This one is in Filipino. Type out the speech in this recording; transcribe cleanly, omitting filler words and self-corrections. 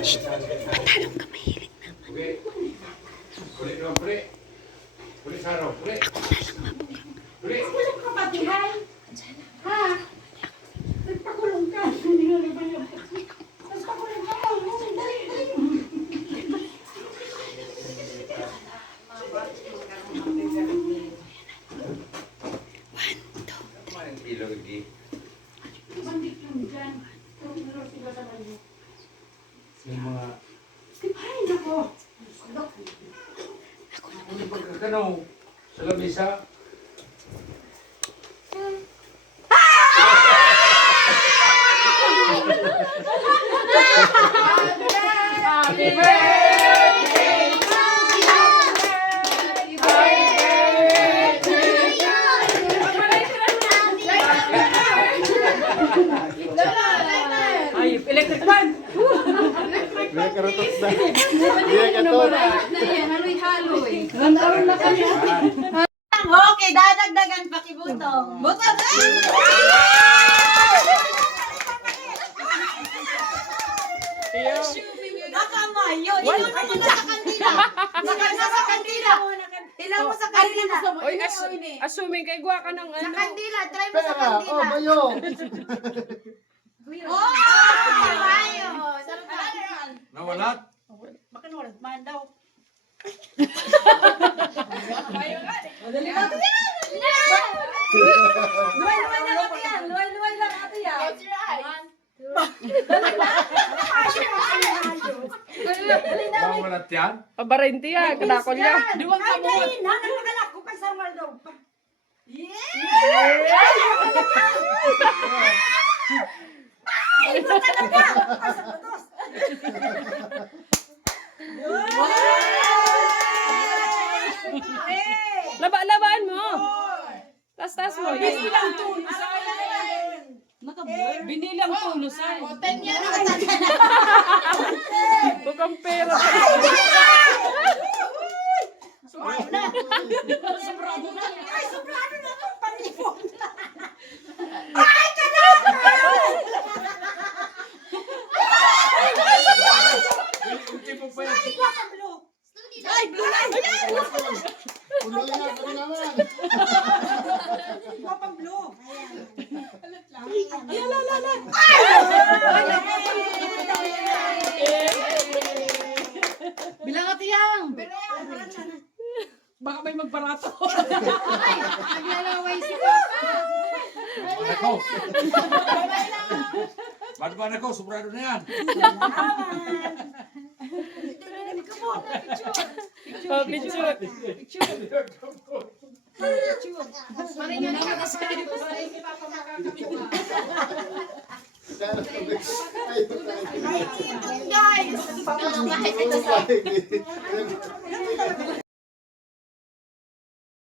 Patalong ka, mahilig naman. Kulit naman, kulit. Kulit sa araw, kulit. Ako na lang mabuka. Kulit. Pakulong ka ba, Tihay? Ha? Nagpakulong ka. Hindi nga naman yung... Nagpakulong ka. Dali, dali. Bandit yung dyan. Pero sila sa banyo. Yung mga... Ay, nako. Yung pagkakanaw sa lamisa. Happy birthday! Happy birthday to you! Ay, electric fan! Dia kerutuk dah. Dia ketut. Haloy-haloy. Nandun na kami. Okay, dadagdagan pa kibuto. Buto na! Baka mo, yun. Ilan mo na sa kandila. Sa kandila. Ilan mo sa kandila. Oy, assuming kay guwa ka ng Sa ano. kandila, try mo sa Pera. kandila. Oh, bayo. Oh! Ayo! Sarap na yan. Nawalat. Baka nawalat man daw. Luway-luway lang ate yan. Luway-luway lang ate yan. That's right. Nawalat yan. Pabarente yan, kadakol niya. Duwag ka Ay, mo. dahil na. Nagpakalak ko kay Samuel daw. Ay, iba talaga. Ay, sa putos. Laba-labaan mo. Tas-tas mo. Binilang tulos ay. Binilang tulos ay. Bukang pera. Sobrado na. Sobrado na. Ay, sobrado na itong panipon. Ay, Ultimo pa yan. Ay, blue light. Puno na nga kami naman. Papa blue. Bilang ate yang. Baka may magbarato. Naglalaway si Papa. Ako. Ba't ba ako? Sobrado na yan. Oh, picture. Guys. Guys.